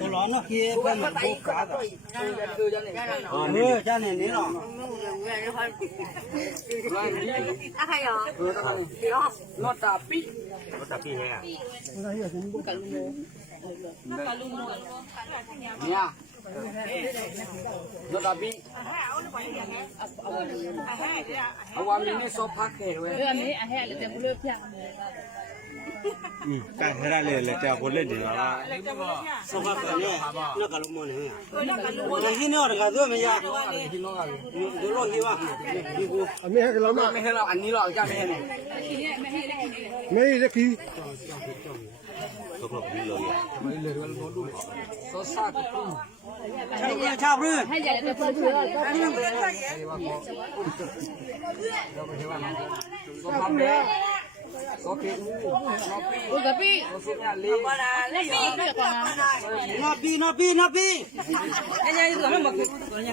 ตัวร้อนเนาะคือเพิ่นโบกาจ้าเนี่ยนี่เนาะนอตาปี เนี่ยนอตาปีเอาว่ามีนี่ซอพักเขเว้ย อันนี้อาแห่เลยจะเลือกเพียง การให้ได้เลยจะคนเล่นดีว่า สภาพเนี่ยน่ากันลงมาเนี่ยแต่ที่เนี่ยก็ด้วยมันยากดูร้อนดีว่าดีกู ไม่ให้เรา ไม่ให้เราอันนี้หรอกจ้าไม่ให้เนี่ย ไม่ได้กี่ ซอซากุตุ้ม ชาวรื่น ให้ใหญ่จะเพื่อเพื่อ ซอพับเนี่ยซอเกนูนอปี อุกปี ซอสุญญาลี เลือกก่อนนะ นาปี นอปีเนี่ยเราอั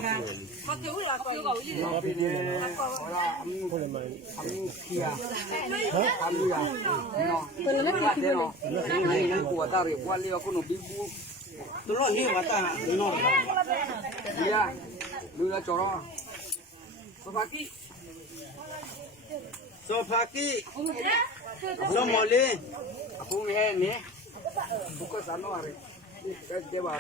นเคียทำดีอ่ะเนาะเป็นอะไรเนาะนี่กูว่าตาเรียกว่าเรียกคนหนุ่มบิ๊กบู ตัวร้อนดีว่าตาดูน้อง เนี่ยดูแลจอร์สปากี้ โซฟากี้โซมอลี aku ini, bukan sana hari, kita jawab.